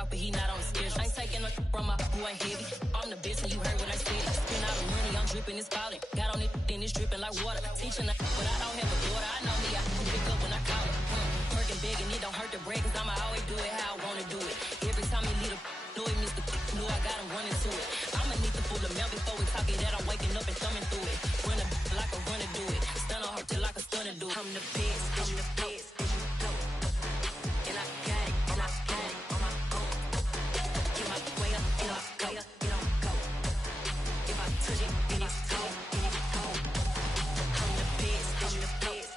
talk, but he not on the schedule. I ain't taking a from my boy heavy. I'm the best, and you heard what I said. Spend all the money, I'm dripping, it's spouting. Got on it, then it's dripping like water. Teaching, but I don't have a daughter. I know me, I can pick up when I call it. Working big, and it don't hurt to break, cause I'ma always do it how I wanna do it. Every time he lead a know he missed the know I got him running to it. I'ma need to pull the mail before we talk it that I'm waking up and thumbing through it. Run a like a runner do it. Stun on her till like a stunner do it. I'm the best, I'm the best. And I got it, and I got it on my own. Get my way up, and I go, it don't go. If I touch it, then it's cold, then it's cold. I'm the best, I'm the best.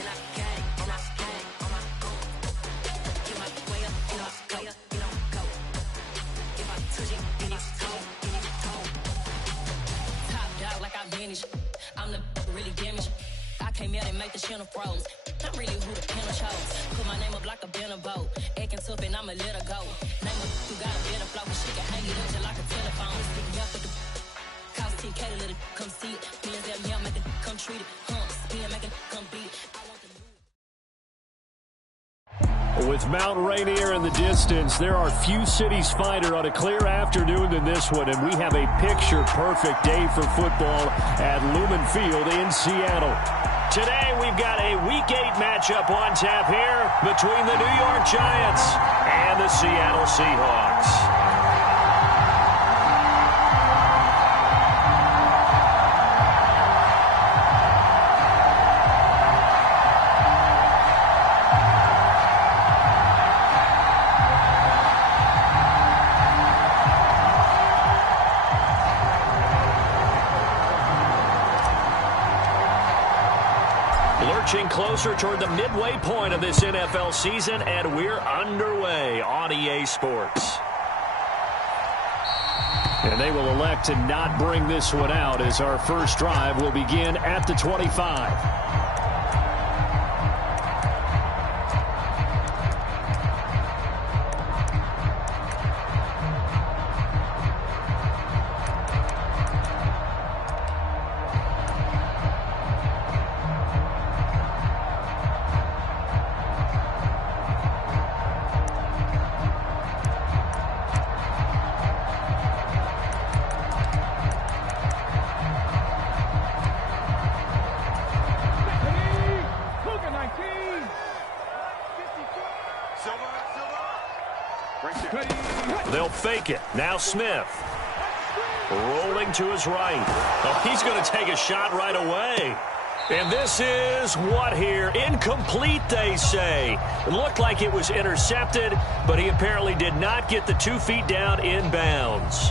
And I got it, and I got it on my own. Get my way up, and I go, it don't go. If I touch it, then it's cold, then it's cold. Top dog like I vanished. I'm the really damaged. I came out and make the channel froze. Not really who the panel chose. Put my name up like a banner boat. Acting tough and I'ma let her go. Name her who got a better flow, but she can hang it up just like a telephone. Stick me up with the cost 10K to let it come see it. Millions that me, I make it come treat it. Spin, make it come beat it. I want the With Mount Rainier in the distance, there are few cities finer on a clear afternoon than this one, and we have a picture-perfect day for football at Lumen Field in Seattle. Today, we've got a Week 8 matchup on tap here between the New York Giants and the Seattle Seahawks. Lurching closer toward the midway point of this NFL season, and we're underway on EA Sports. And they will elect to not bring this one out as our first drive will begin at the 25. They'll fake it. Now Smith. Rolling to his right. Oh, he's going to take a shot right away. And this is what here? Incomplete, they say. It looked like it was intercepted, but he apparently did not get the 2 feet down in bounds.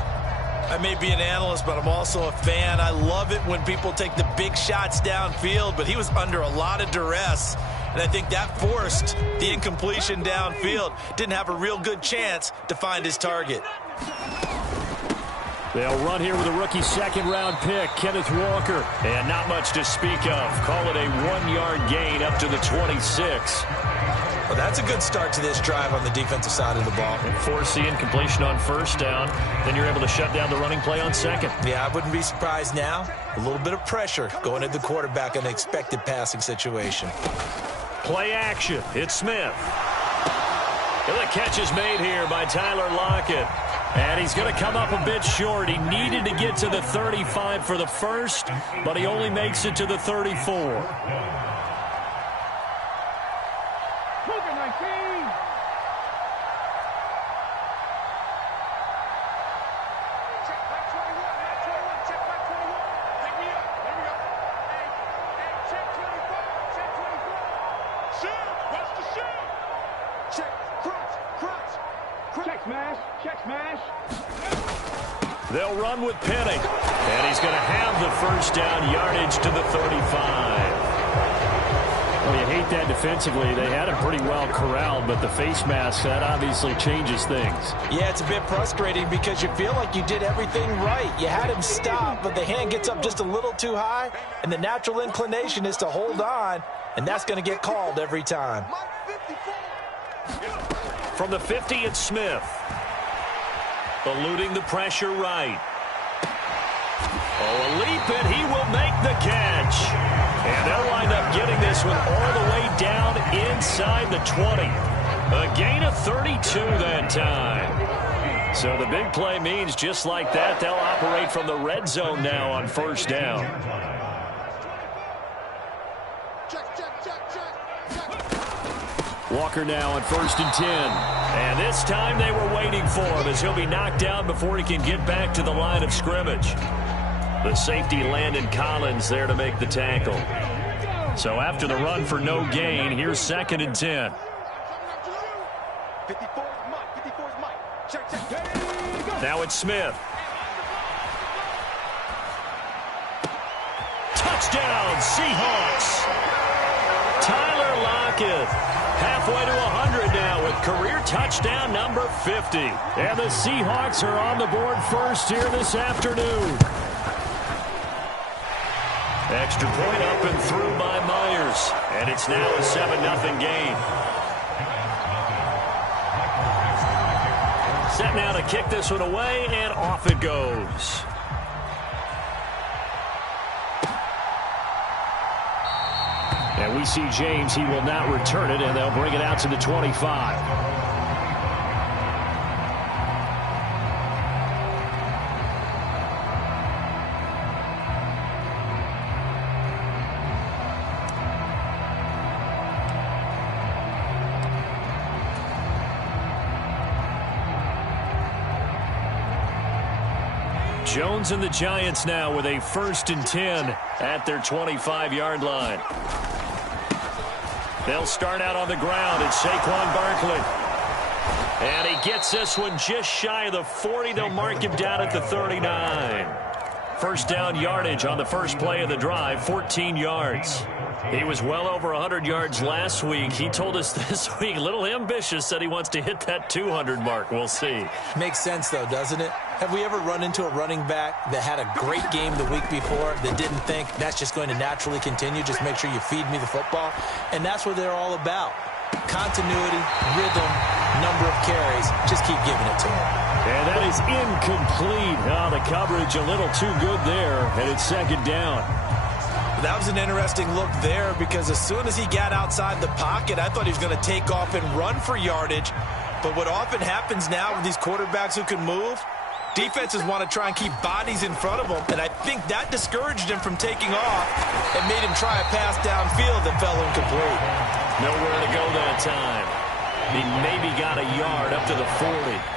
I may be an analyst, but I'm also a fan. I love it when people take the big shots downfield, but he was under a lot of duress. And I think that forced the incompletion downfield. Didn't have a real good chance to find his target. They'll run here with a rookie second-round pick, Kenneth Walker. And not much to speak of. Call it a 1-yard gain up to the 26. Well, that's a good start to this drive on the defensive side of the ball. And force the incompletion on first down. Then you're able to shut down the running play on second. Yeah, I wouldn't be surprised now. A little bit of pressure going at the quarterback in an expected passing situation. Play action. It's Smith. And the catch is made here by Tyler Lockett. And he's going to come up a bit short. He needed to get to the 35 for the first, but he only makes it to the 34. They'll run with Penny, and he's going to have the first down yardage to the 35. Well, you hate that defensively. They had him pretty well corralled, but the face mask, that obviously changes things. Yeah, it's a bit frustrating because you feel like you did everything right. You had him stop, but the hand gets up just a little too high, and the natural inclination is to hold on, and that's going to get called every time. From the 50, it's Smith. Eluding the pressure right. Oh, a leap, and he will make the catch. And they'll wind up getting this one all the way down inside the 20. A gain of 32 time. So the big play means just like that, they'll operate from the red zone now on first down. Walker now on 1st and 10. And this time they were waiting for him as he'll be knocked down before he can get back to the line of scrimmage. The safety Landon Collins there to make the tackle. So after the run for no gain, here's 2nd and 10. Now it's Smith. Touchdown, Seahawks. Tyler Lockett, halfway to 100 now with career touchdown number 50. And the Seahawks are on the board first here this afternoon. Extra point up and through by Myers. And it's now a 7-0 game. Set now to kick this one away, and off it goes. And we see James. He will not return it, and they'll bring it out to the 25. Jones and the Giants now with a 1st and 10 at their 25-yard line. They'll start out on the ground. It's Saquon Barkley. And he gets this one just shy of the 40. They'll mark him down at the 39. First down yardage on the first play of the drive, 14 yards. He was well over 100 yards last week. He told us this week, a little ambitious, said he wants to hit that 200 mark. We'll see. Makes sense, though, doesn't it? Have we ever run into a running back that had a great game the week before that didn't think that's just going to naturally continue? Just make sure you feed me the football. And that's what they're all about. Continuity, rhythm, number of carries. Just keep giving it to him. And that is incomplete. Oh, the coverage a little too good there, and it's 2nd down. That was an interesting look there because as soon as he got outside the pocket, I thought he was going to take off and run for yardage. But what often happens now with these quarterbacks who can move, defenses want to try and keep bodies in front of them, and I think that discouraged him from taking off and made him try a pass downfield that fell incomplete. Nowhere to go that time. He maybe got a yard up to the 40.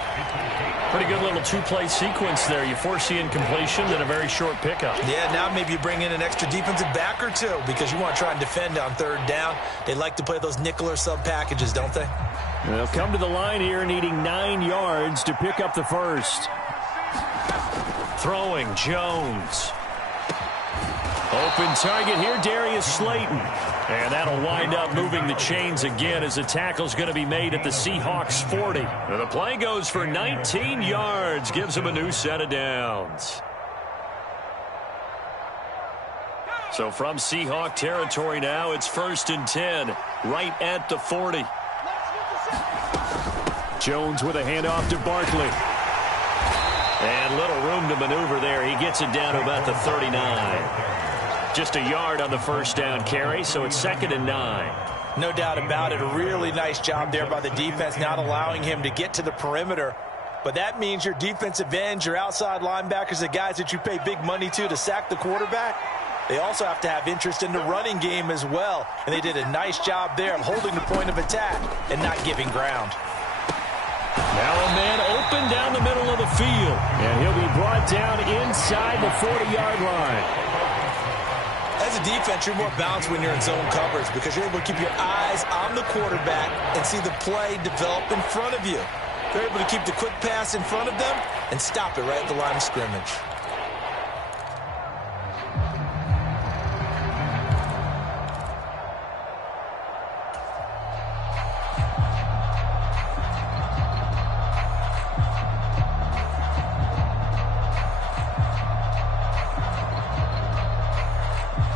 Pretty good little two-play sequence there. You force the incompletion, then a very short pickup. Yeah, now maybe you bring in an extra defensive back or two because you want to try and defend on 3rd down. They like to play those nickel or sub packages, don't they? They'll come to the line here needing 9 yards to pick up the first. Throwing, Jones. Open target here, Darius Slayton. And that'll wind up moving the chains again as the tackle's going to be made at the Seahawks 40. And the play goes for 19 yards, gives him a new set of downs. So from Seahawk territory now, it's 1st and 10, right at the 40. Jones with a handoff to Barkley. And little room to maneuver there. He gets it down to about the 39. Just a yard on the first down carry, so it's 2nd and 9. No doubt about it. A really nice job there by the defense, not allowing him to get to the perimeter. But that means your defensive ends, your outside linebackers, the guys that you pay big money to sack the quarterback, they also have to have interest in the running game as well. And they did a nice job there of holding the point of attack and not giving ground. Now a man open down the middle of the field. And he'll be brought down inside the 40-yard line. As a defense, you're more balanced when you're in zone coverage because you're able to keep your eyes on the quarterback and see the play develop in front of you. They're able to keep the quick pass in front of them and stop it right at the line of scrimmage.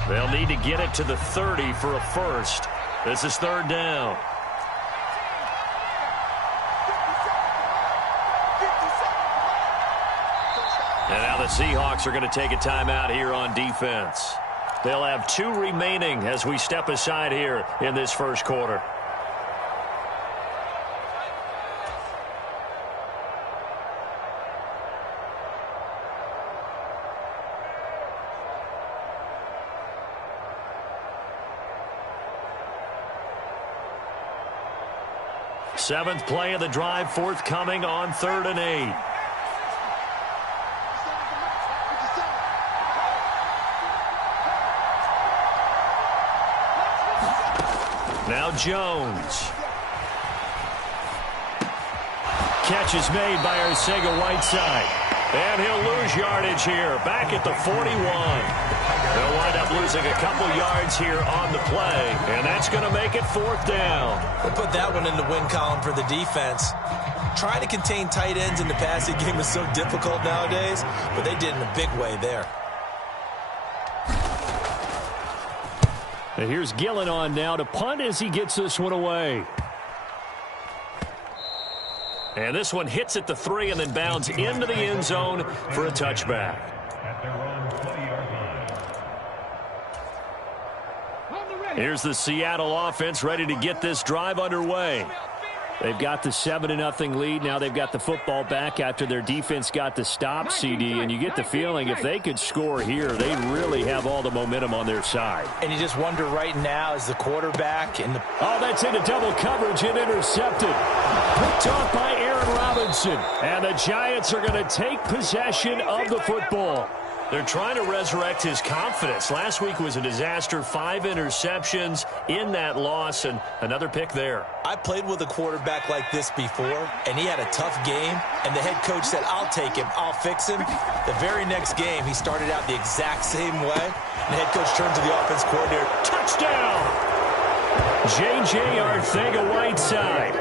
They'll need to get it to the 30 for a first. This is 3rd down. And now the Seahawks are going to take a timeout here on defense. They'll have 2 remaining as we step aside here in this first quarter. Seventh play of the drive forthcoming on 3rd and 8. Now Jones. Catch is made by Arcega-Whiteside. And he'll lose yardage here, back at the 41. They'll wind up losing a couple yards here on the play, and that's going to make it 4th down. We'll put that one in the win column for the defense. Trying to contain tight ends in the passing game is so difficult nowadays, but they did in a big way there. And here's Gillen on now to punt as he gets this one away. And this one hits at the 3 and then bounds into the end zone for a touchback. Here's the Seattle offense ready to get this drive underway. They've got the 7-0 lead. Now they've got the football back after their defense got the stop, CD. And you get the feeling if they could score here, they really have all the momentum on their side. And you just wonder right now as the quarterback and the... Oh, that's into double coverage and intercepted. Picked off by Aaron Robinson. And the Giants are going to take possession of the football. They're trying to resurrect his confidence. Last week was a disaster. 5 interceptions in that loss and another pick there. I played with a quarterback like this before, and he had a tough game, and the head coach said, I'll take him, I'll fix him. The very next game, he started out the exact same way, and the head coach turned to the offense coordinator. Touchdown! J.J. Arcega-Whiteside,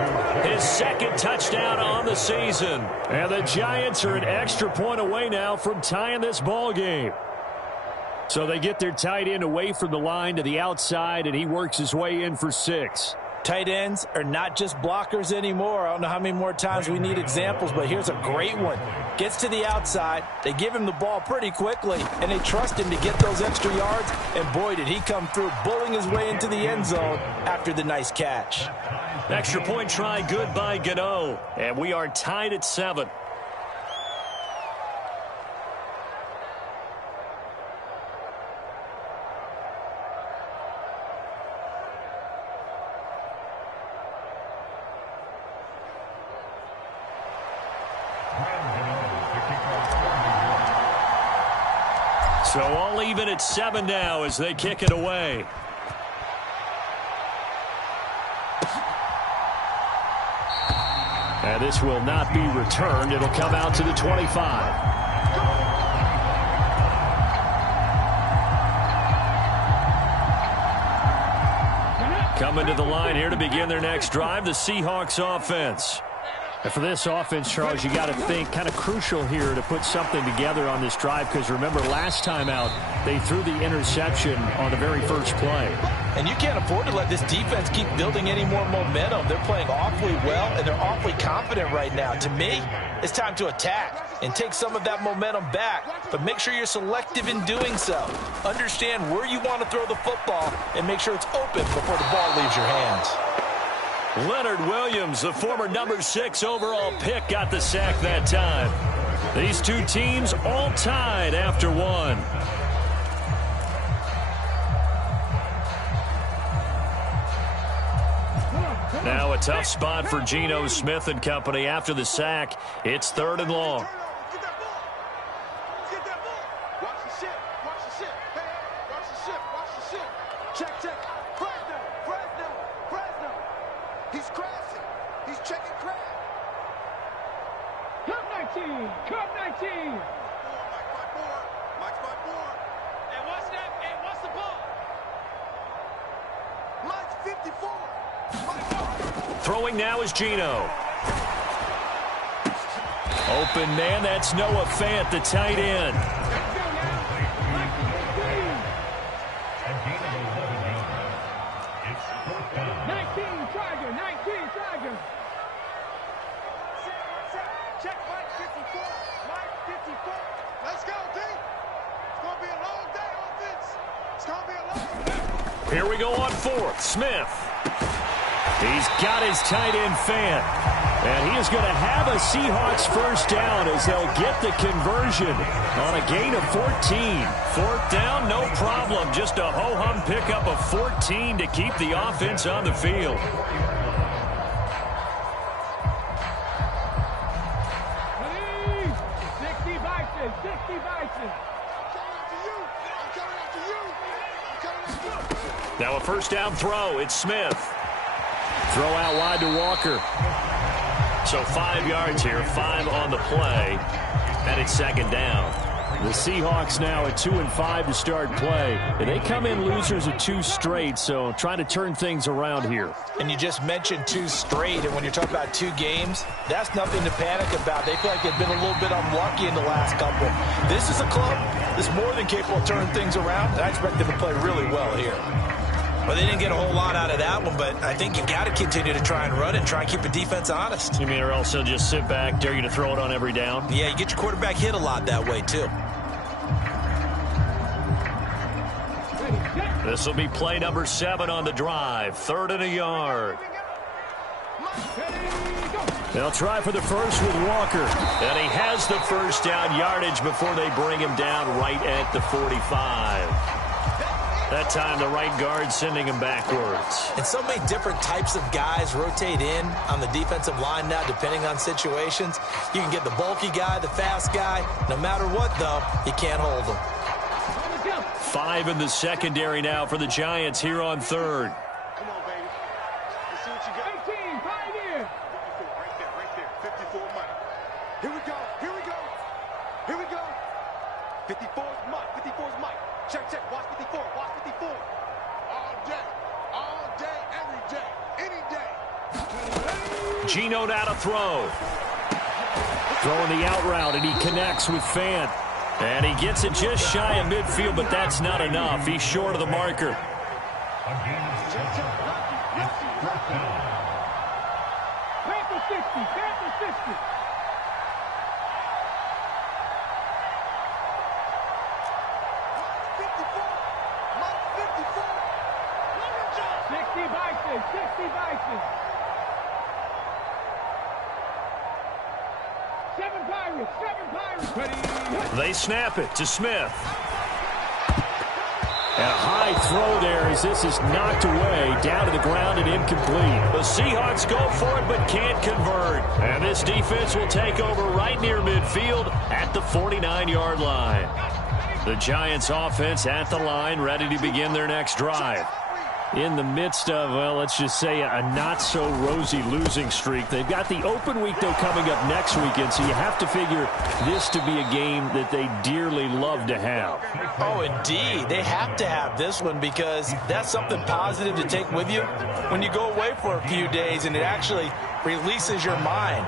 his 2nd touchdown on the season. And the Giants are an extra point away now from tying this ball game. So they get their tight end away from the line to the outside, and he works his way in for 6. Tight ends are not just blockers anymore. I don't know how many more times we need examples, but here's a great one. Gets to the outside, they give him the ball pretty quickly, and they trust him to get those extra yards, and boy, did he come through, bullying his way into the end zone after the nice catch. Extra point try good by Gano, and we are tied at 7. So all even at 7 now as they kick it away. And this will not be returned. It'll come out to the 25. Coming to the line here to begin their next drive, the Seahawks offense. And for this offense, Charles, you got to think kind of crucial here to put something together on this drive because remember last time out they threw the interception on the very first play. And you can't afford to let this defense keep building any more momentum. They're playing awfully well, and they're awfully confident right now. To me, it's time to attack and take some of that momentum back, but make sure you're selective in doing so. Understand where you want to throw the football and make sure it's open before the ball leaves your hands. Leonard Williams, the former number 6 overall pick, got the sack that time. These two teams all tied after 1. Now a tough spot for Geno Smith and company after the sack. It's 3rd and long. Throwing now is Geno. Open man, that's Noah Fant, the tight end. Here we go on 4th. Smith. He's got his tight end Fant. And he is going to have a Seahawks first down as they'll get the conversion on a gain of 14. 4th down, no problem. Just a ho-hum pickup of 14 to keep the offense on the field. Now a first down throw. It's Smith. Throw out wide to Walker. So 5 yards here, 5 on the play, and it's second down. The Seahawks now at 2-5 to start play. And they come in losers of 2 straight, so trying to turn things around here. And you just mentioned 2 straight, and when you're talking about 2 games, that's nothing to panic about. They feel like they've been a little bit unlucky in the last couple. This is a club that's more than capable of turning things around, and I expect them to play really well here. Well, they didn't get a whole lot out of that one, but I think you got to continue to try and run and try and keep the defense honest. You mean or else they'll just sit back, dare you to throw it on every down? Yeah, you get your quarterback hit a lot that way, too. This will be play number 7 on the drive. 3rd and a yard. They'll try for the first with Walker. And he has the first down yardage before they bring him down right at the 45. That time the right guard sending him backwards. And so many different types of guys rotate in on the defensive line now depending on situations. You can get the bulky guy, the fast guy. No matter what, though, you can't hold them. 5 in the secondary now for the Giants here on 3rd. Come on, baby. Let's see what you got. 18, pioneer. 54, right there. 54 Mike. Here we go. Here we go. 54's Mike. Check. Watch 54. All day, every day, any day. Geno now to throw. Throwing the out route, and he connects with Fant. And he gets it just shy of midfield, but that's not enough. He's short of the marker. Panther 60. Bison. 7 Pirates. They snap it to Smith. And a high throw there as this is knocked away, down to the ground and incomplete. The Seahawks go for it but can't convert. And this defense will take over right near midfield at the 49-yard line. The Giants offense at the line, ready to begin their next drive. In the midst of, well, let's just say a not-so-rosy losing streak. They've got the open week, though, coming up next weekend, so you have to figure this to be a game that they dearly love to have. Oh, indeed. They have to have this one because that's something positive to take with you when you go away for a few days, and it actually releases your mind.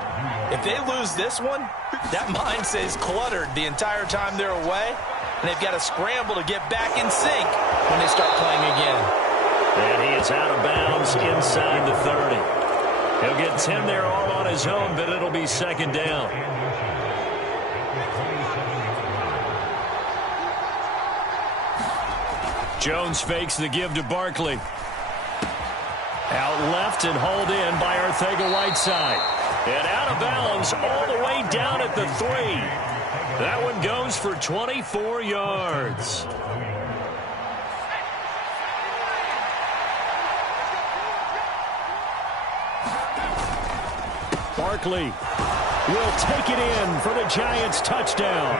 If they lose this one, that mind stays cluttered the entire time they're away, and they've got to scramble to get back in sync when they start playing again. And he is out of bounds inside the 30. He'll get 10 there all on his own, but it'll be second down. Jones fakes the give to Barkley. Out left and hauled in by Arcega-Whiteside. And out of bounds all the way down at the 3. That one goes for 24 yards. Barkley will take it in for the Giants touchdown.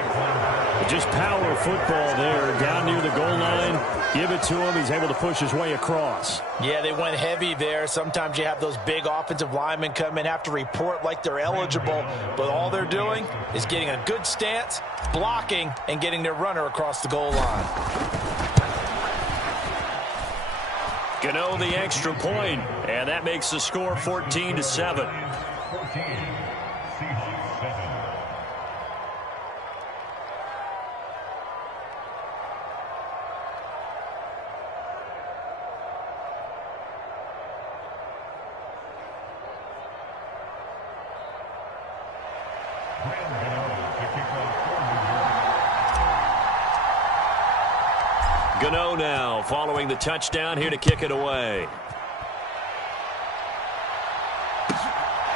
Just power football there down near the goal line. Give it to him. He's able to push his way across. Yeah, they went heavy there. Sometimes you have those big offensive linemen come in, have to report like they're eligible, but all they're doing is getting a good stance, blocking, and getting their runner across the goal line. Gano the extra point, and that makes the score 14-7. Gano now following the touchdown here to kick it away.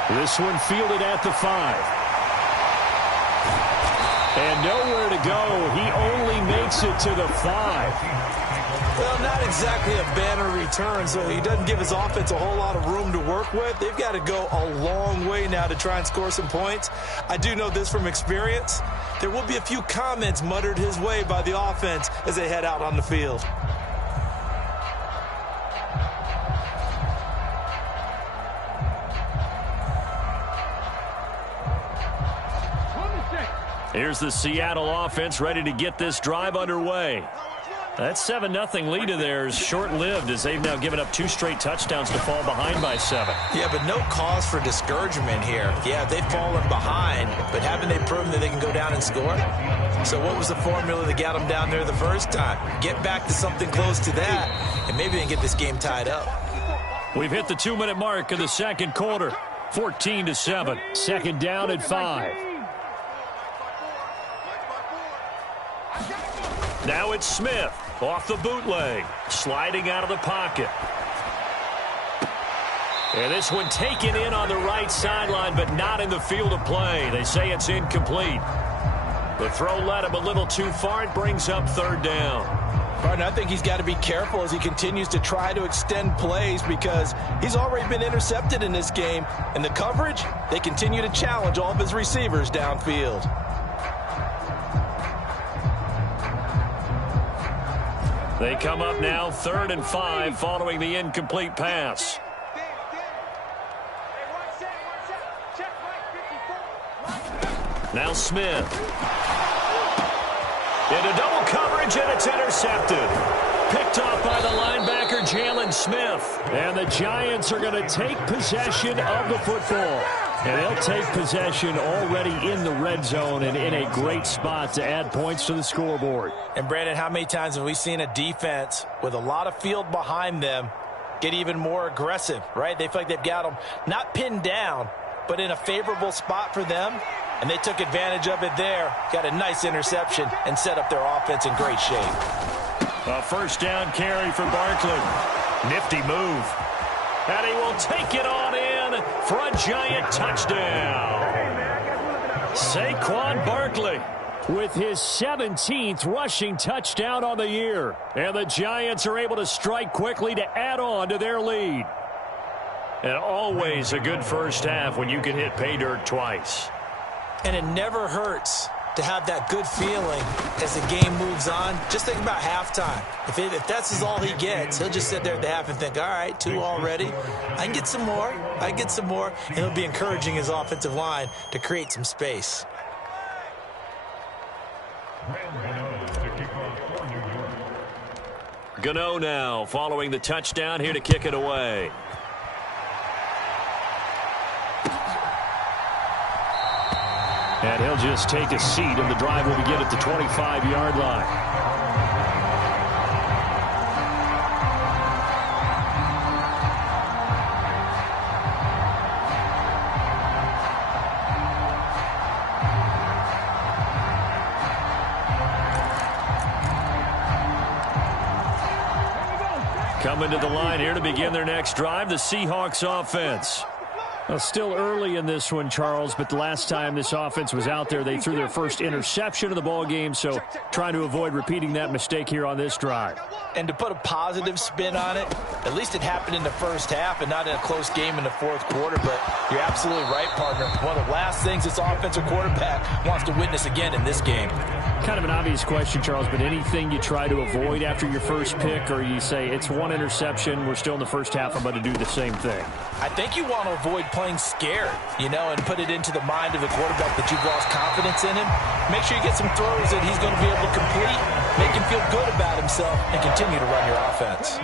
This one fielded at the 5. And nowhere to go. He only makes it to the 5. Well, not exactly a banner return, so he doesn't give his offense a whole lot of room to work with. They've got to go a long way now to try and score some points. I do know this from experience. There will be a few comments muttered his way by the offense as they head out on the field. Here's the Seattle offense ready to get this drive underway. That 7-0 lead of theirs short-lived as they've now given up 2 straight touchdowns to fall behind by 7. Yeah, but no cause for discouragement here. Yeah, they've fallen behind, but haven't they proven that they can go down and score? So what was the formula that got them down there the first time? Get back to something close to that, and maybe they can get this game tied up. We've hit the 2-minute mark in the second quarter. 14-7. Second down at 5. Now it's Smith off the bootleg, sliding out of the pocket. And this one taken in on the right sideline, but not in the field of play. They say it's incomplete. The throw led him a little too far. It brings up third down. Partner, I think he's got to be careful as he continues to try to extend plays because he's already been intercepted in this game. And the coverage, they continue to challenge all of his receivers downfield. They come up now 3rd and 5 following the incomplete pass. Now Smith. Into double coverage, and it's intercepted. Picked off by the linebacker, Jalen Smith. And the Giants are going to take possession of the football. And they'll take possession already in the red zone and in a great spot to add points to the scoreboard. And, Brandon, how many times have we seen a defense with a lot of field behind them get even more aggressive, right? They feel like they've got them not pinned down, but in a favorable spot for them. And they took advantage of it there. Got a nice interception and set up their offense in great shape. A first down carry for Barkley. Nifty move. And he will take it on in for a Giant touchdown. Saquon Barkley with his 17th rushing touchdown on the year. And the Giants are able to strike quickly to add on to their lead. And always a good first half when you can hit pay dirt twice. And it never hurts to have that good feeling as the game moves on. Just think about halftime. If that's all he gets, he'll just sit there at the half and think, all right, 2 already. I can get some more. I can get some more. And he'll be encouraging his offensive line to create some space. Gano now following the touchdown here to kick it away. And he'll just take a seat, and the drive will begin at the 25-yard line. Coming to the line here to begin their next drive, the Seahawks offense. Well, still early in this one, Charles, but the last time this offense was out there, they threw their first interception of the ball game, so trying to avoid repeating that mistake here on this drive. And to put a positive spin on it, at least it happened in the first half and not in a close game in the fourth quarter, but you're absolutely right, partner. One of the last things this offensive quarterback wants to witness again in this game. Kind of an obvious question, Charles, but anything you try to avoid after your first pick, or you say it's one interception, we're still in the first half, I'm going to do the same thing? I think you want to avoid playing scared, and put it into the mind of the quarterback that you've lost confidence in him. Make sure you get some throws that he's going to be able to complete, make him feel good about himself, and continue to run your offense.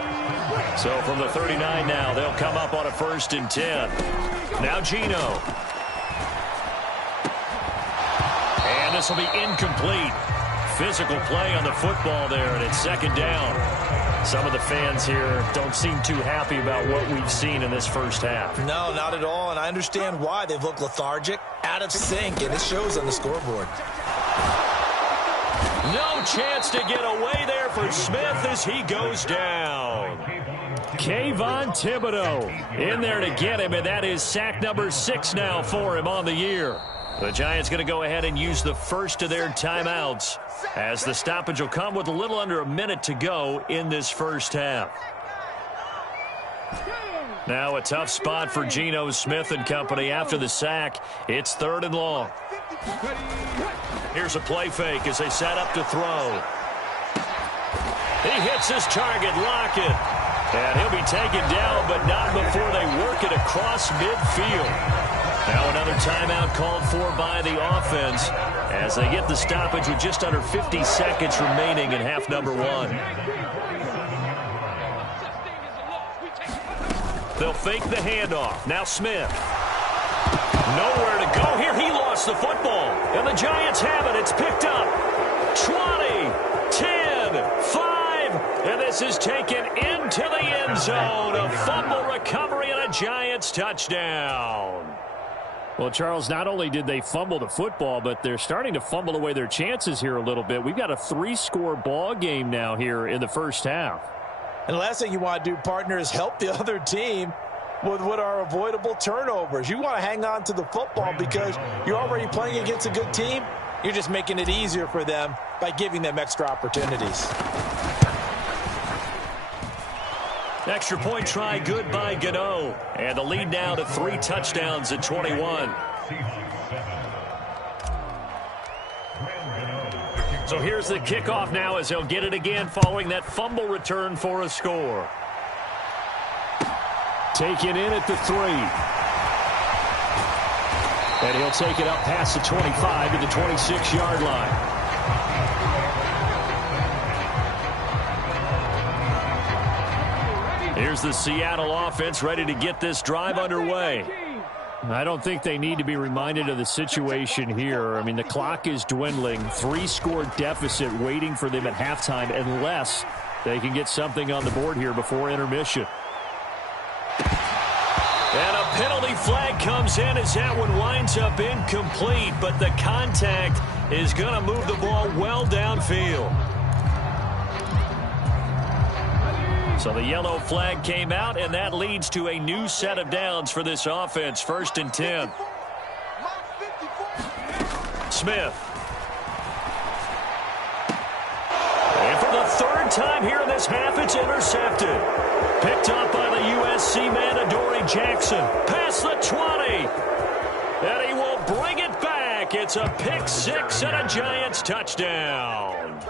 So from the 39 now, they'll come up on a 1st and 10. Now Geno. And this will be incomplete. Physical play on the football there, and it's 2nd down. Some of the fans here don't seem too happy about what we've seen in this first half. No, not at all, and I understand why. They've looked lethargic, out of sync, and it shows on the scoreboard. No chance to get away there for Smith as he goes down. Kayvon Thibodeau in there to get him, and that is sack number 6 now for him on the year. The Giants going to go ahead and use the first of their timeouts as the stoppage will come with a little under a minute to go in this first half. Now a tough spot for Geno Smith and company after the sack. It's 3rd and long. Here's a play fake as they set up to throw. He hits his target, Lockett. And he'll be taken down, but not before they work it across midfield. Now another timeout called for by the offense as they get the stoppage with just under 50 seconds remaining in half number one. They'll fake the handoff. Now Smith. Nowhere to go here. He lost the football. And the Giants have it. It's picked up. 20, 10, 5. And this is taken into the end zone. A fumble recovery and a Giants touchdown. Well, Charles, not only did they fumble the football, but they're starting to fumble away their chances here a little bit. We've got a 3-score ball game now here in the first half. And the last thing you want to do, partner, is help the other team with what are avoidable turnovers. You want to hang on to the football because you're already playing against a good team. You're just making it easier for them by giving them extra opportunities. Extra point try good by Gano. And the lead now to 3 touchdowns at 21. So here's the kickoff now as he'll get it again following that fumble return for a score. Taken in at the 3. And he'll take it up past the 25 to the 26-yard line. Here's the Seattle offense ready to get this drive underway. I don't think they need to be reminded of the situation here. I mean, the clock is dwindling. 3-score deficit waiting for them at halftime unless they can get something on the board here before intermission. And a penalty flag comes in as that one winds up incomplete, but the contact is going to move the ball well downfield. So the yellow flag came out, and that leads to a new set of downs for this offense. 1st and 10. Smith. And for the 3rd time here in this half, it's intercepted. Picked up by the USC man, Adoree Jackson. Past the 20. And he will bring it back. It's a pick 6 and a Giants touchdown.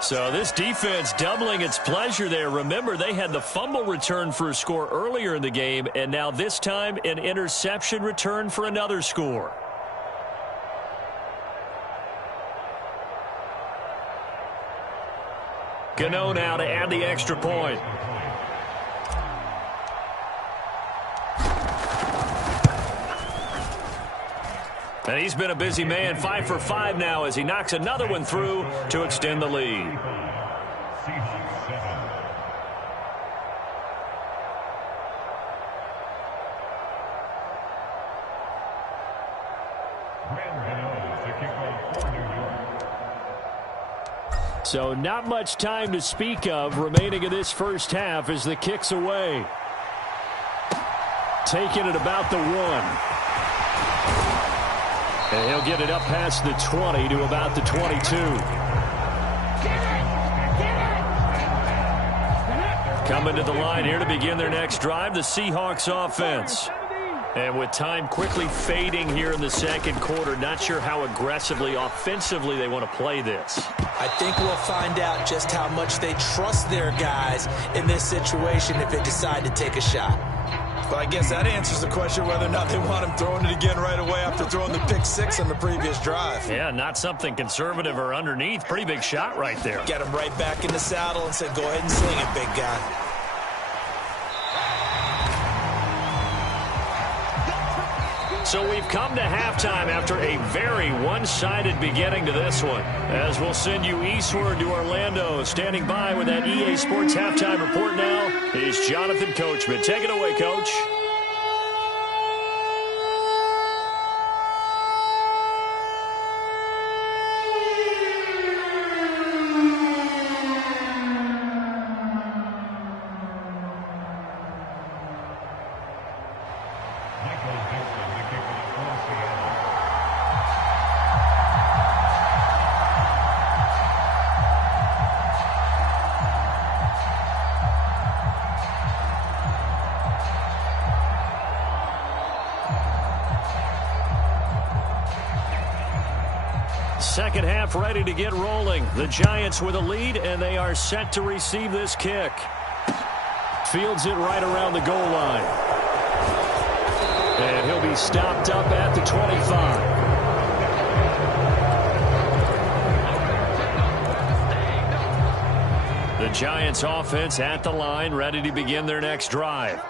So this defense doubling its pleasure there. Remember, they had the fumble return for a score earlier in the game, and now this time an interception return for another score. Gano now to add the extra point. And he's been a busy man, 5 for 5 now as he knocks another one through to extend the lead. So not much time to speak of remaining in this first half as the kick's away. Taking it about the 1. And he'll get it up past the 20 to about the 22. Coming to the line here to begin their next drive, the Seahawks offense. And with time quickly fading here in the second quarter, not sure how aggressively, offensively they want to play this. I think we'll find out just how much they trust their guys in this situation if they decide to take a shot. But I guess that answers the question whether or not they want him throwing it again right away after throwing the pick 6 on the previous drive. Yeah, not something conservative or underneath. Pretty big shot right there. Get him right back in the saddle and said, go ahead and sling it, big guy. So we've come to halftime after a very one-sided beginning to this one. As we'll send you eastward to Orlando. Standing by with that EA Sports halftime report now is Jonathan Coachman. Take it away, Coach. Second half ready to get rolling. The Giants with a lead, and they are set to receive this kick. Fields it right around the goal line. And he'll be stopped up at the 25. The Giants offense at the line, ready to begin their next drive.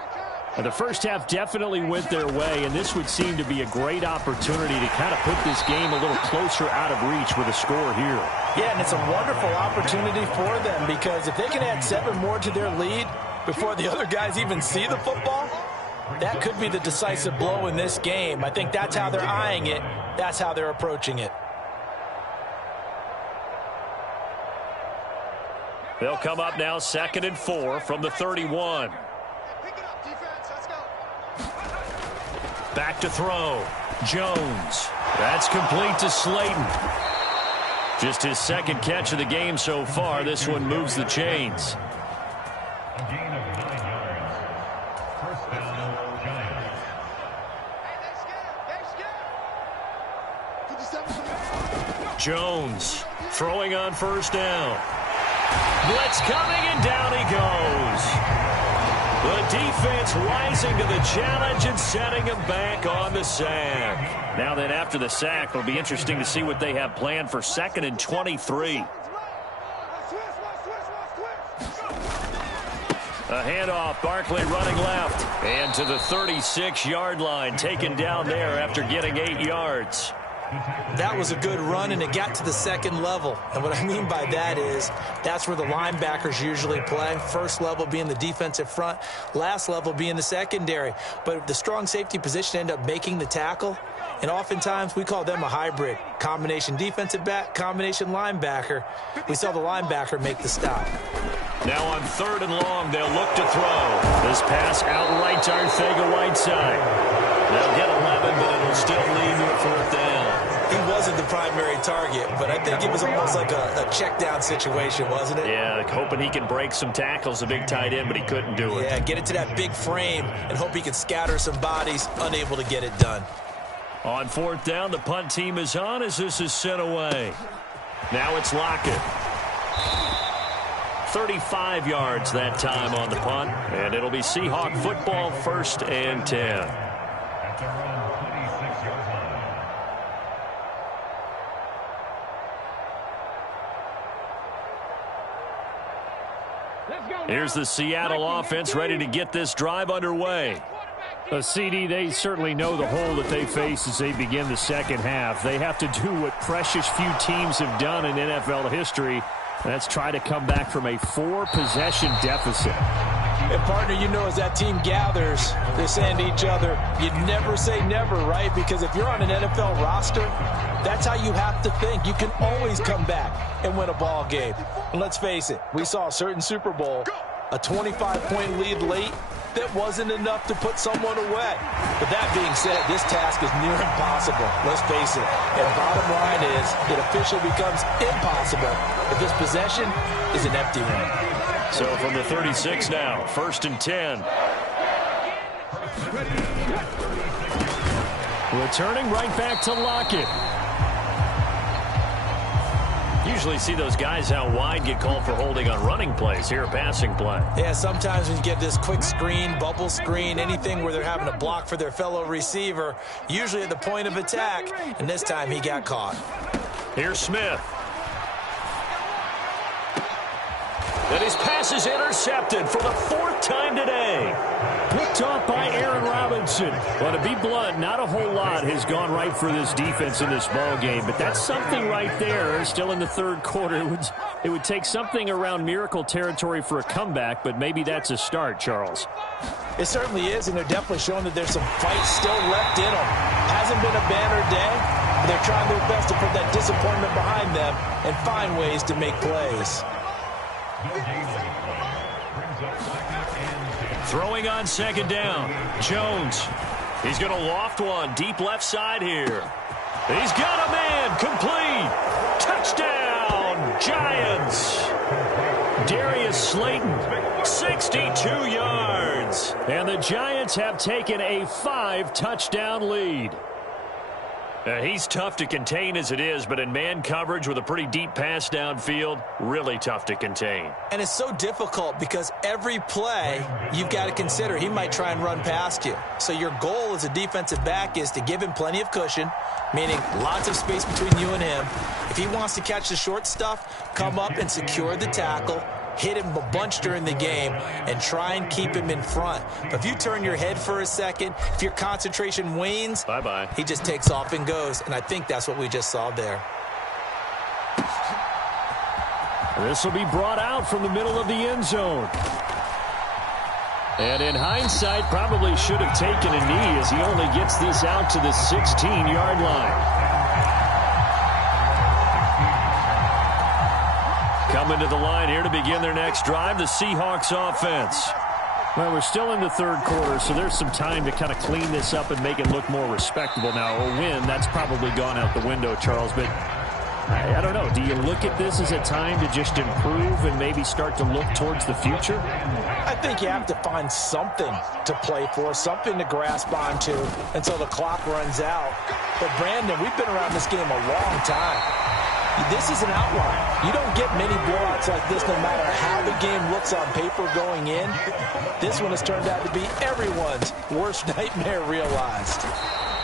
The first half definitely went their way, and this would seem to be a great opportunity to kind of put this game a little closer out of reach with a score here. Yeah, and it's a wonderful opportunity for them, because if they can add 7 more to their lead before the other guys even see the football, that could be the decisive blow in this game. I think that's how they're eyeing it. That's how they're approaching it. They'll come up now 2nd and 4 from the 31. Back to throw. Jones. That's complete to Slayton. Just his 2nd catch of the game so far. This one moves the chains. A gain of 9 yards. First down, Giants. Jones throwing on first down. Blitz coming, and down he goes. The defense rising to the challenge and setting him back on the sack. Now then, after the sack, it'll be interesting to see what they have planned for 2nd and 23. A handoff, Barkley running left. And to the 36-yard line, taken down there after getting 8 yards. That was a good run, and it got to the 2nd level. And what I mean by that is that's where the linebackers usually play. First level being the defensive front, last level being the secondary. But the strong safety position ended up making the tackle, and oftentimes we call them a hybrid. Combination defensive back, combination linebacker. We saw the linebacker make the stop. Now on 3rd and long, they'll look to throw. This pass outright to Arcega-Whiteside. They'll get 11, but it'll still leave you a 4th down. He wasn't the primary target, but I think it was almost like a check down situation, wasn't it? Yeah, hoping he can break some tackles, a big tight end, but he couldn't do it. Yeah, get it to that big frame and hope he can scatter some bodies, unable to get it done. On 4th down, the punt team is on as this is sent away. Now it's Lockett. 35 yards that time on the punt, and it'll be Seahawk football, 1st and 10. At their own 26-yard line. Here's the Seattle offense ready to get this drive underway. A CD, they certainly know the hole that they face as they begin the 2nd half. They have to do what precious few teams have done in NFL history. That's try to come back from a 4-possession deficit. And partner, you know, as that team gathers, they're saying to each other, you never say never, right? Because if you're on an NFL roster, that's how you have to think. You can always come back and win a ball game. And let's face it, we saw a certain Super Bowl, a 25-point lead late, that wasn't enough to put someone away. But that being said, this task is near impossible. Let's face it. And bottom line is, it officially becomes impossible if this possession is an empty one. So from the 36 now, 1st and 10. Returning right back to Lockett. Usually see those guys out wide get called for holding on running plays. Here, a passing play. Yeah, sometimes when you get this quick screen, bubble screen, anything where they're having to block for their fellow receiver, usually at the point of attack, and this time he got caught. Here's Smith. And his pass is intercepted for the 4th time today. Picked off by Aaron Robinson. Well, to be blunt, not a whole lot has gone right for this defense in this ball game, but that's something right there. Still in the 3rd quarter. It would take something around miracle territory for a comeback, but maybe that's a start, Charles. It certainly is, and they're definitely showing that there's some fight still left in them. Hasn't been a banner day, but they're trying their best to put that disappointment behind them and find ways to make plays. Throwing on 2nd down. Jones. He's going to loft one deep left side here. He's got a man. Complete. Touchdown, Giants. Darius Slayton, 62 yards. And the Giants have taken a 5-touchdown lead. He's tough to contain as it is, but in man coverage with a pretty deep pass downfield, really tough to contain. And it's so difficult because every play you've got to consider he might try and run past you. So your goal as a defensive back is to give him plenty of cushion, meaning lots of space between you and him. If he wants to catch the short stuff, come up and secure the tackle, hit him a bunch during the game, and try and keep him in front. But if you turn your head for a second, if your concentration wanes, bye-bye. He just takes off and goes, and I think that's what we just saw there. This will be brought out from the middle of the end zone. And in hindsight, probably should have taken a knee as he only gets this out to the 16-yard line. Coming to the line here to begin their next drive, the Seahawks offense. Well, we're still in the third quarter, so there's some time to kind of clean this up and make it look more respectable. Now, a win, that's probably gone out the window, Charles, but I don't know. Do you look at this as a time to just improve and maybe start to look towards the future? I think you have to find something to play for, something to grasp onto until the clock runs out. But, Brandon, we've been around this game a long time. This is an outlier. You don't get many blowouts like this no matter how the game looks on paper going in. This one has turned out to be everyone's worst nightmare realized.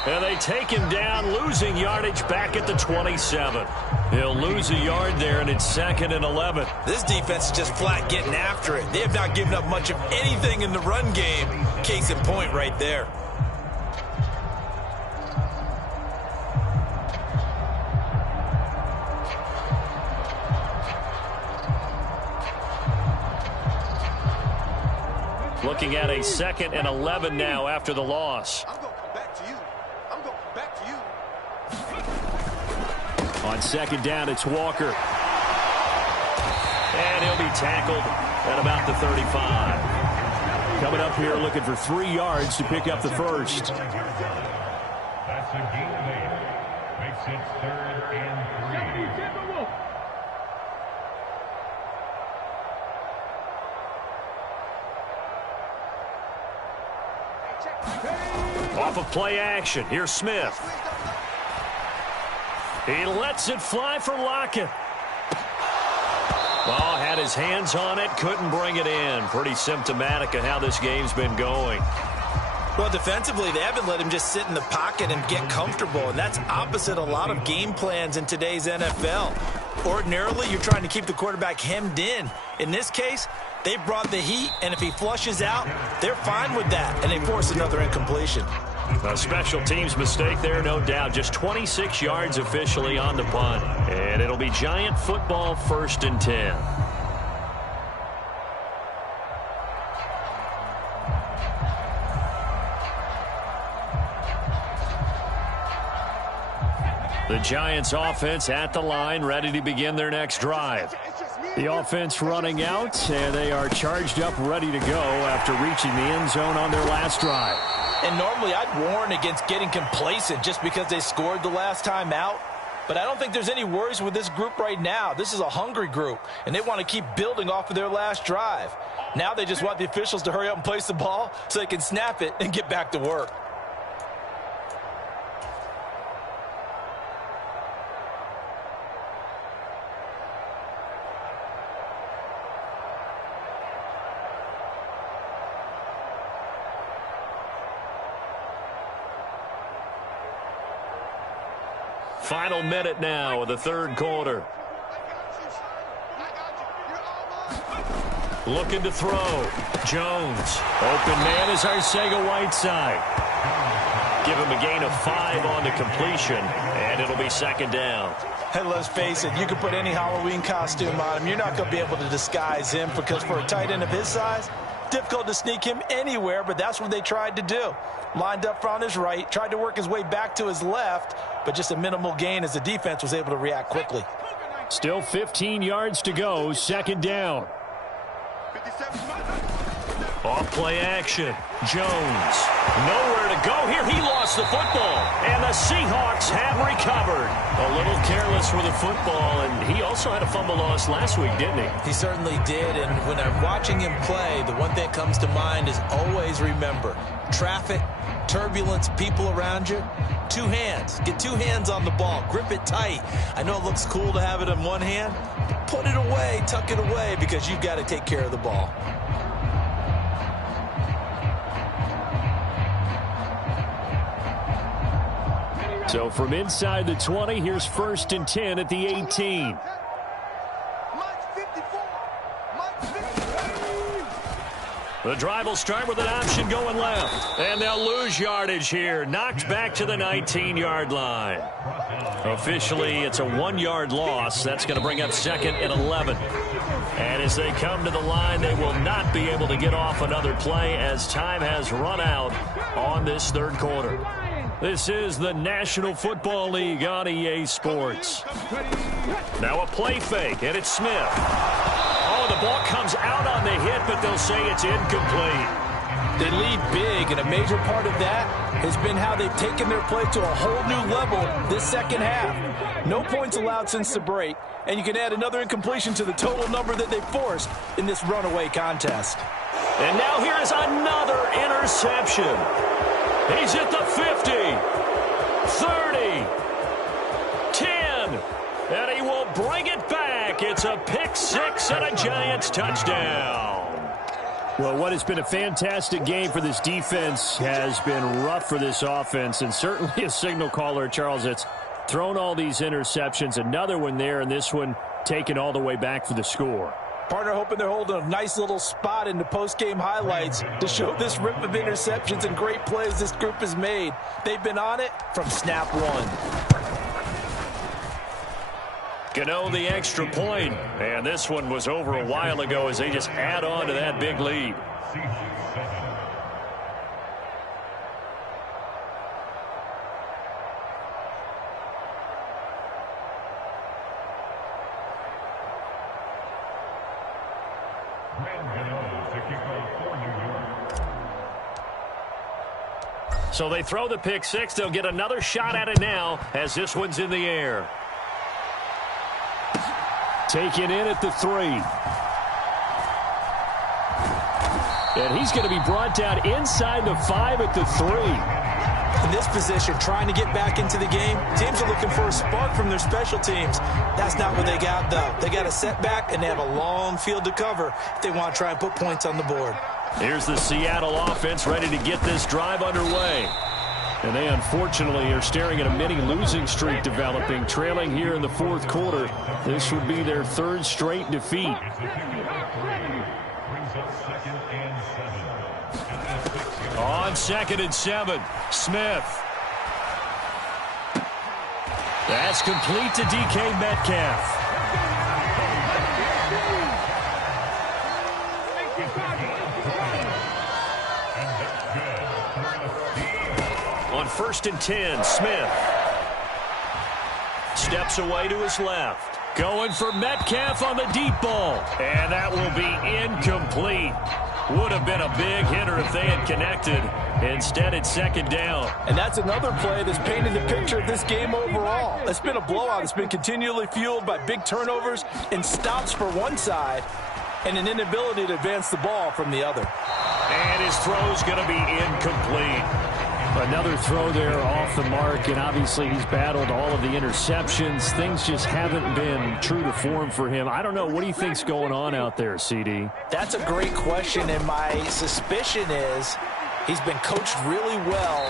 And they take him down, losing yardage back at the 27. He'll lose a yard there, and it's 2nd and 11. This defense is just flat getting after it. They have not given up much of anything in the run game. Case in point right there. Looking at a 2nd and 11 now after the loss. I'm going to come back to you. I'm going to come back to you. On 2nd down, it's Walker. And he'll be tackled at about the 35. Coming up here looking for 3 yards to pick up the first. That's a gain of 8. Makes it 3rd and 3. Off of play action. Here's Smith. He lets it fly for Lockett. Ball had his hands on it, couldn't bring it in. Pretty symptomatic of how this game's been going. Well, defensively, they haven't let him just sit in the pocket and get comfortable, and that's opposite a lot of game plans in today's NFL. Ordinarily, you're trying to keep the quarterback hemmed in. In this case, they brought the heat, and if he flushes out, they're fine with that, and they force another incompletion. A special teams mistake there, no doubt. Just 26 yards officially on the punt. And it'll be Giant football, 1st and 10. The Giants offense at the line, ready to begin their next drive. The offense running out, and they are charged up, ready to go after reaching the end zone on their last drive. And normally I'd warn against getting complacent just because they scored the last time out. But I don't think there's any worries with this group right now. This is a hungry group, and they want to keep building off of their last drive. Now they just want the officials to hurry up and place the ball so they can snap it and get back to work. Final minute now of the third quarter. Looking to throw. Jones. Open man is Arcega-Whiteside. Give him a gain of 5 on the completion, and it'll be 2nd down. Hey, let's face it, you can put any Halloween costume on him. You're not going to be able to disguise him because for a tight end of his size, difficult to sneak him anywhere, but that's what they tried to do. Lined up on his right, tried to work his way back to his left, but just a minimal gain as the defense was able to react quickly. Still 15 yards to go, 2nd down. Off play action. Jones. Nowhere to go here. He lost the football. And the Seahawks have recovered. A little careless with the football, and he also had a fumble loss last week, didn't he? He certainly did, and when I'm watching him play, the one thing that comes to mind is always remember, traffic turbulence, people around you, two hands. Get two hands on the ball. Grip it tight. I know it looks cool to have it in one hand. Put it away, tuck it away, because you've got to take care of the ball. So from inside the 20, here's 1st and 10 at the 18. The drive will start with an option going left. And they'll lose yardage here. Knocked back to the 19-yard line. Officially, it's a 1-yard loss. That's going to bring up 2nd and 11. And as they come to the line, they will not be able to get off another play as time has run out on this 3rd quarter. This is the National Football League on EA Sports. Now a play fake, and it's Smith. Oh, the ball comes out on the hit, but they'll say it's incomplete. They lead big, and a major part of that has been how they've taken their play to a whole new level this second half. No points allowed since the break, and you can add another incompletion to the total number that they forced in this runaway contest. And now here is another interception. He's at the 50, 30, 10, and he will bring it back. It's a pick six and a Giants touchdown. Well, what has been a fantastic game for this defense has been rough for this offense, and certainly a signal caller, Charles, that's thrown all these interceptions. Another one there, and this one taken all the way back for the score. Partner hoping they're holding a nice little spot in the post-game highlights to show this rip of interceptions and great plays this group has made. They've been on it from snap one. Gano the extra point, and this one was over a while ago as they just add on to that big lead. So they throw the pick six. They'll get another shot at it now as this one's in the air. Taken in at the 3. And he's going to be brought down inside the 5 at the 3. In this position, trying to get back into the game, teams are looking for a spark from their special teams. That's not what they got, though. They got a setback, and they have a long field to cover if they want to try and put points on the board. Here's the Seattle offense ready to get this drive underway. And they unfortunately are staring at a mini losing streak developing, trailing here in the 4th quarter. This would be their 3rd straight defeat. On 2nd and 7, Smith. That's complete to DK Metcalf. On 1st and 10, Smith steps away to his left. Going for Metcalf on the deep ball. And that will be incomplete. Would have been a big hitter if they had connected. Instead, it's 2nd down. And that's another play that's painted the picture of this game overall. It's been a blowout. It's been continually fueled by big turnovers and stops for one side and an inability to advance the ball from the other. And his throw's going to be incomplete. Another throw there off the mark, and obviously he's battled all of the interceptions. Things just haven't been true to form for him. I don't know. What do you think's going on out there, CD? That's a great question, and my suspicion is he's been coached really well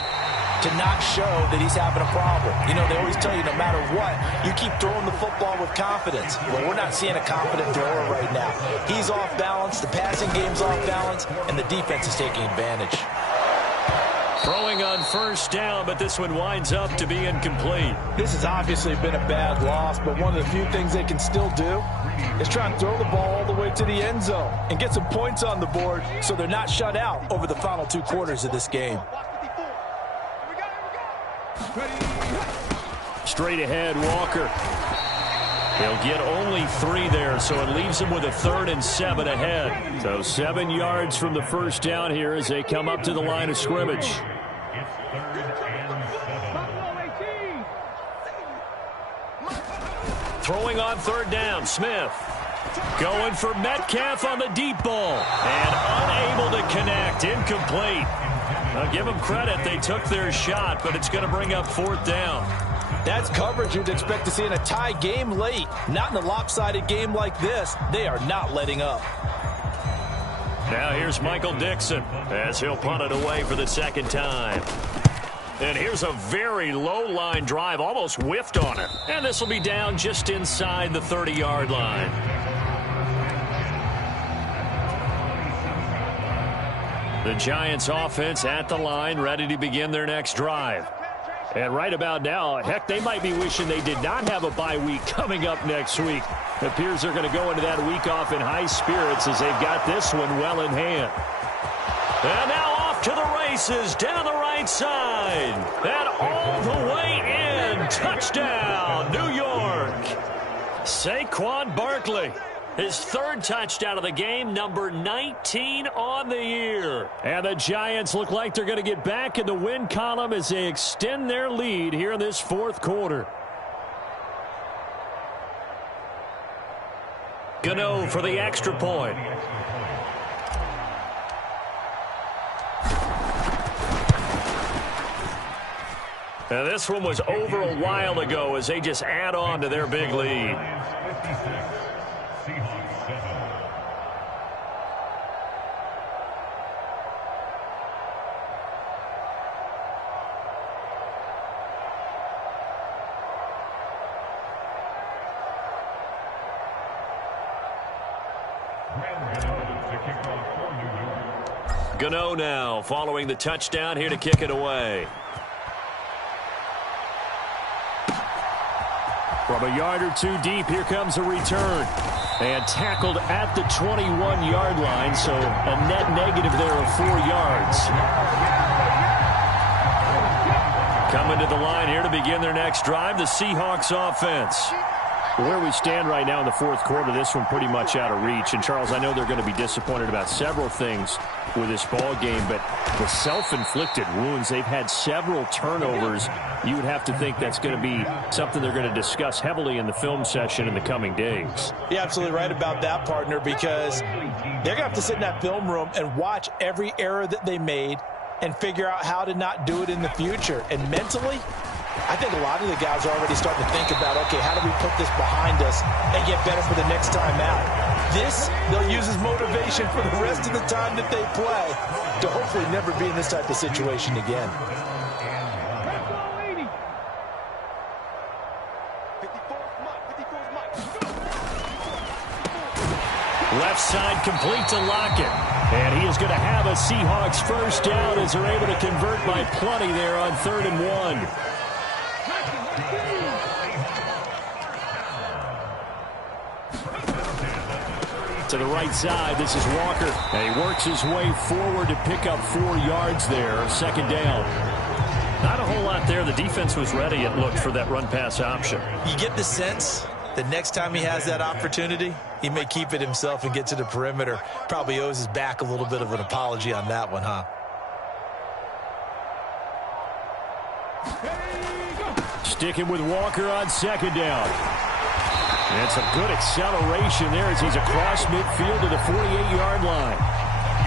to not show that he's having a problem. You know, they always tell you no matter what, you keep throwing the football with confidence. Well, we're not seeing a confident thrower right now. He's off balance, the passing game's off balance, and the defense is taking advantage. Throwing on 1st down, but this one winds up to be incomplete. This has obviously been a bad loss, but one of the few things they can still do is try and throw the ball all the way to the end zone and get some points on the board so they're not shut out over the final 2 quarters of this game. Straight ahead, Walker. He'll get only 3 there, so it leaves him with a 3rd and 7 ahead. So 7 yards from the 1st down here as they come up to the line of scrimmage. It's 3rd and 7. Throwing on 3rd down, Smith. Going for Metcalf on the deep ball. And unable to connect, incomplete. I'll give them credit. They took their shot, but it's going to bring up 4th down. That's coverage you'd expect to see in a tie game late. Not in a lopsided game like this. They are not letting up. Now here's Michael Dixon as he'll punt it away for the 2nd time. And here's a very low-line drive, almost whiffed on it. And this will be down just inside the 30-yard line. The Giants offense at the line, ready to begin their next drive. And right about now, heck, they might be wishing they did not have a bye week coming up next week. It appears they're going to go into that week off in high spirits as they've got this one well in hand. And now off to the races down the right side. And all the way in. Touchdown, New York. Saquon Barkley. His 3rd touchdown of the game, number 19 on the year. And the Giants look like they're going to get back in the win column as they extend their lead here in this 4th quarter. Gano for the extra point. Now this one was over a while ago as they just add on to their big lead. Gano now following the touchdown here to kick it away. From a yard or two deep, here comes a return. And tackled at the 21-yard line, so a net negative there of 4 yards. Coming to the line here to begin their next drive, the Seahawks offense. Where we stand right now in the 4th quarter, this one pretty much out of reach. And, Charles, I know they're going to be disappointed about several things with this ball game, but the self-inflicted wounds, they've had several turnovers. You would have to think that's going to be something they're going to discuss heavily in the film session in the coming days. You're absolutely right about that, partner, because they're going to have to sit in that film room and watch every error that they made and figure out how to not do it in the future. And mentally, I think a lot of the guys are already starting to think about, okay, how do we put this behind us and get better for the next time out? This, they'll use as motivation for the rest of the time that they play to hopefully never be in this type of situation again. Left side complete to Lockett. And he is going to have a Seahawks 1st down as they're able to convert by plenty there on 3rd and 1. To the right side, this is Walker. And he works his way forward to pick up 4 yards there. 2nd down. Not a whole lot there. The defense was ready, it looked, for that run-pass option. You get the sense that next time he has that opportunity, he may keep it himself and get to the perimeter. Probably owes his back a little bit of an apology on that one, huh? Sticking with Walker on 2nd down. And some good acceleration there as he's across midfield to the 48-yard line.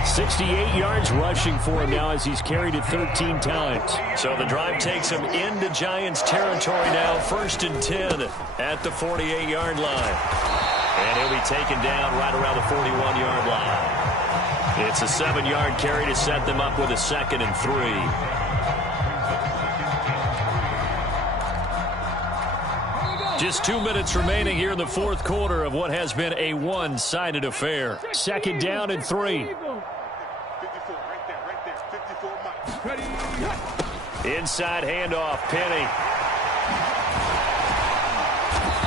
68 yards rushing for him now as he's carried it 13 times. So the drive takes him into Giants territory now, 1st and 10 at the 48-yard line. And he'll be taken down right around the 41-yard line. It's a 7-yard carry to set them up with a 2nd and 3. Just 2 minutes remaining here in the 4th quarter of what has been a one-sided affair. 2nd down and 3. 54, right there, 54. Inside handoff, Penny.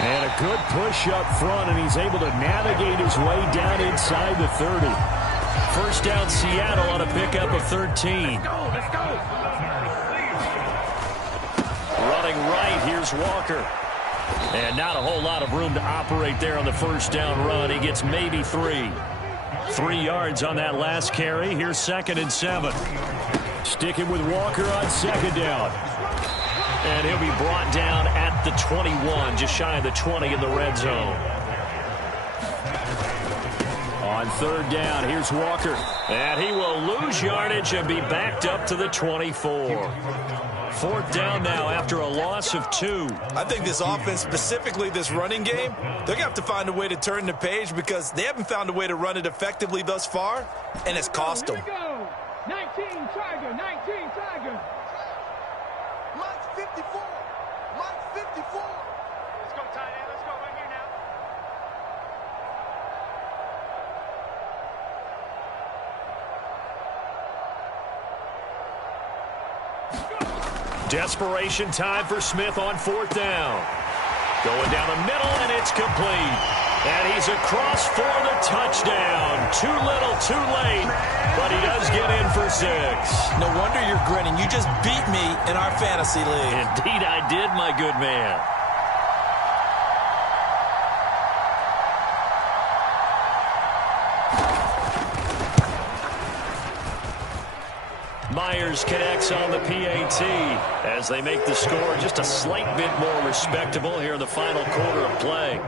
And a good push up front, and he's able to navigate his way down inside the 30. 1st down Seattle on a pickup of 13. Let's go. Running right, here's Walker. And not a whole lot of room to operate there on the 1st down run. He gets maybe 3. 3 yards on that last carry. Here's 2nd and 7. Sticking with Walker on 2nd down. And he'll be brought down at the 21, just shy of the 20 in the red zone. On On third down, here's Walker. And he will lose yardage and be backed up to the 24. Fourth down now after a loss of 2. I think this offense, specifically this running game, they're going to have to find a way to turn the page because they haven't found a way to run it effectively thus far, and it's cost them. 19 Tiger, 19 Tiger. Mike's 54. Mike's 54. Let's go, tight end. Let's go right here now. Desperation time for Smith on fourth down. Going down the middle, and it's complete. And he's across for the touchdown. Too little, too late, but he does get in for 6. No wonder you're grinning. You just beat me in our fantasy league. Indeed I did, my good man. Myers connects on the PAT as they make the score just a slight bit more respectable here in the final quarter of play.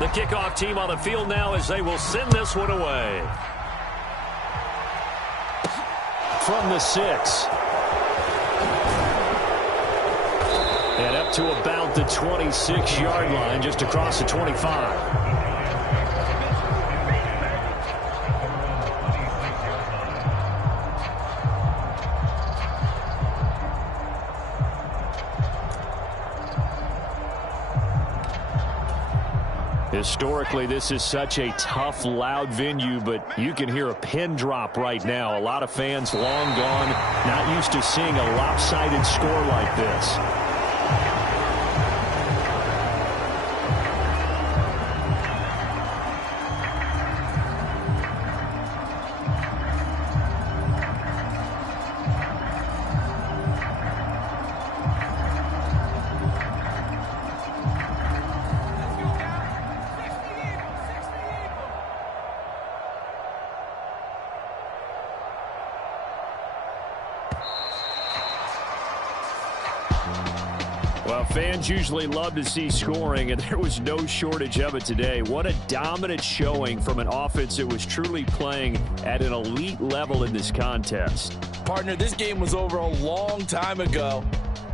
The kickoff team on the field now as they will send this one away. From the 6. And up to about the 26-yard line, just across the 25. Historically, this is such a tough, loud venue, but you can hear a pin drop right now. A lot of fans long gone, not used to seeing a lopsided score like this. Well, fans usually love to see scoring, and there was no shortage of it today. What a dominant showing from an offense that was truly playing at an elite level in this contest. Partner, this game was over a long time ago,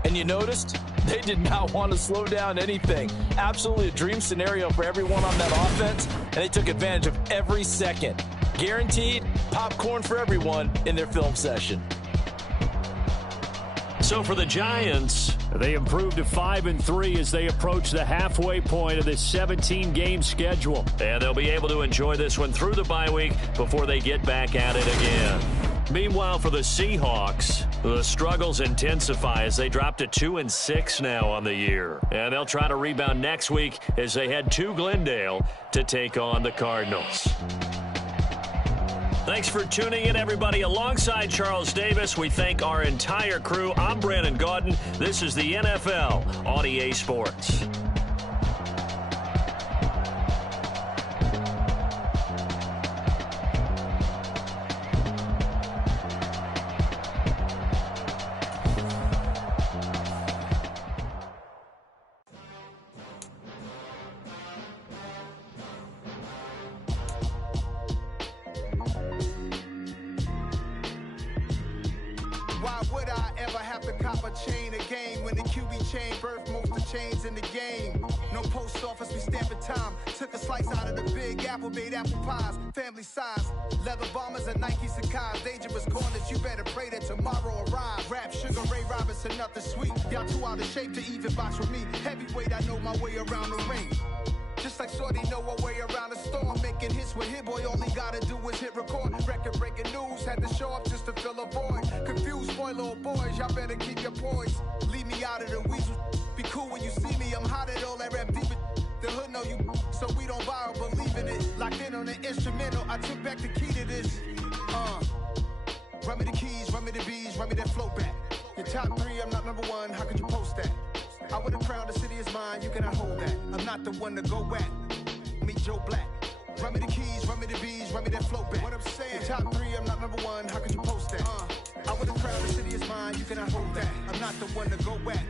and you noticed they did not want to slow down anything. Absolutely a dream scenario for everyone on that offense, and they took advantage of every second. Guaranteed popcorn for everyone in their film session. So for the Giants, they improved to 5-3 as they approach the halfway point of this 17-game schedule. And they'll be able to enjoy this one through the bye week before they get back at it again. Meanwhile, for the Seahawks, the struggles intensify as they drop to 2-6 now on the year. And they'll try to rebound next week as they head to Glendale to take on the Cardinals. Thanks for tuning in, everybody. Alongside Charles Davis, we thank our entire crew. I'm Brandon Gaudin. This is the NFL on EA Sports. Why would I ever have to cop a chain again when the QB chain birthed most of the chains in the game? No post office, we stamping time. Took a slice out of the big apple, made apple pies, family size. Leather bombers and Nike Sacai's. Dangerous corners, you better pray that tomorrow arrives. Rap, Sugar Ray Robinson, nothing sweet. Y'all too out of shape to even box with me. Heavyweight, I know my way around the ring. Just like Shorty know her way around the storm. Making hits with Hit Boy, all he gotta do is hit record. Record breaking news, had to show up just to fill a void. Confused boy, little boys, y'all better keep your poise. Leave me out of the weasel. Be cool when you see me, I'm hot at all that rap deep. The hood know you, so we don't borrow, believe in it. Locked in on the instrumental, I took back the key to this. Run me the keys, run me the bees, run me that flow back. Your top 3, I'm not number 1, how could you post that? I would have crowned the city is mine, you cannot hold that. I'm not the one to go at. Meet Joe Black. Run me the keys, run me the bees, run me that flow back. What I'm saying, the top 3, I'm not number 1, how could you post that? I would have crowned the city is mine, you cannot hold that. I'm not the one to go at.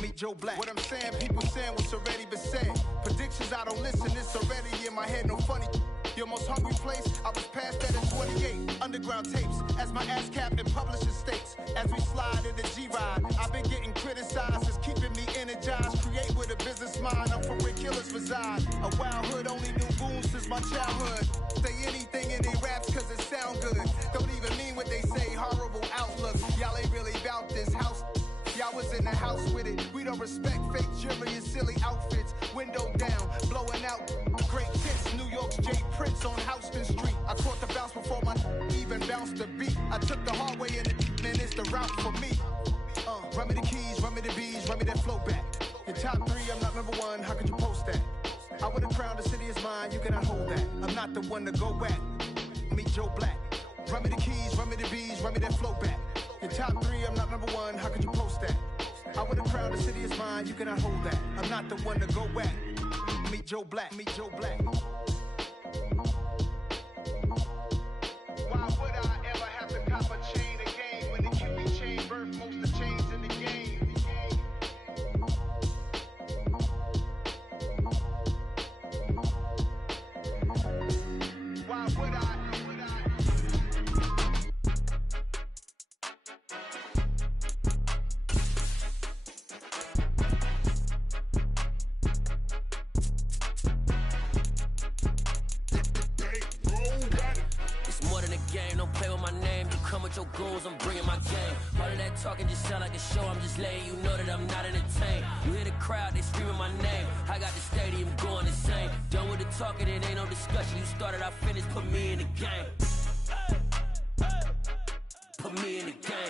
Meet Joe Black. What I'm saying, people saying what's already been said. Predictions, I don't listen, it's already in my head, no funny. Your most hungry place, I was past that at 28. Underground tapes, as my ass cap in publishing states. As we slide in the G-Ride, I've been getting criticized, it's keeping me energized. Create with a business mind, I'm for where killers reside. A wild hood, only knew goons since my childhood. Say anything in they raps cause it sound good. Don't even mean what they say, horrible outlooks. Y'all ain't really about this house. Y'all was in the house with it. We don't respect fake jewelry and silly outfits. Window down, blowing out great tits. New York's J. Prince on Houston Street. I caught the bounce before my even bounced the beat. I took the hard way in and it's the route for me. Run me the keys, run me the bees, run me that flow back. Your top 3, I'm not number 1, how could you post that? I would have crowned the city is mine, you cannot hold that. I'm not the one to go at. Meet Joe Black. Run me the keys, run me the bees, run me that flow back. Your top 3, I'm not number 1, how could you post that? I would have crowned the city is mine, you cannot hold that. I'm not the one to go at. Meet Joe Black, meet Joe Black. Why would I ever have to cop a chain again when the QB chain birth most of the chains in the game? Why would I? Come with your goons, I'm bringing my game. All of that talking just sound like a show, I'm just letting you know that I'm not entertained. You hear the crowd, they screaming my name. I got the stadium going insane. Done with the talking, it ain't no discussion. You started, I finished, put me in the game. Put me